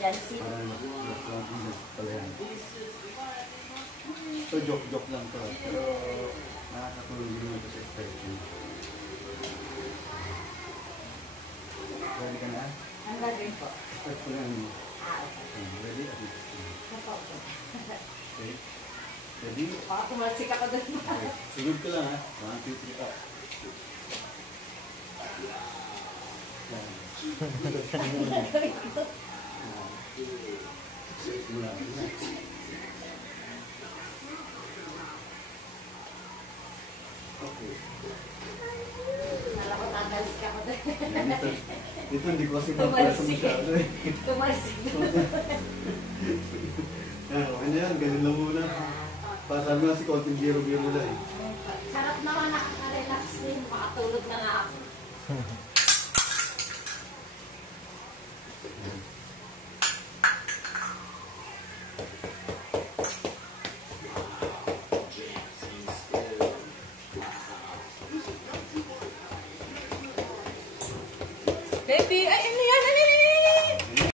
Jansi. So, joke lang to. Pero, nakakatulong din ito sa expression. Ready ka na? Ang gagawin po? Start ko lang. Okay. Ready? Okay. Ready? Baka tumalsik ako doon. Okay. Sunod ka lang ha. 1, 2, 3, up. Simula. Okay. Nala ko tatalsik ako doon. Dito hindi ko kasi pagpasa masyado eh. Tumalsik. Okay na yan, ganun lang muna. Pasabi nga si konting biro-biro lang eh. Sarap naman, nakaka-relax din. Makatulog na nga ako. Baby!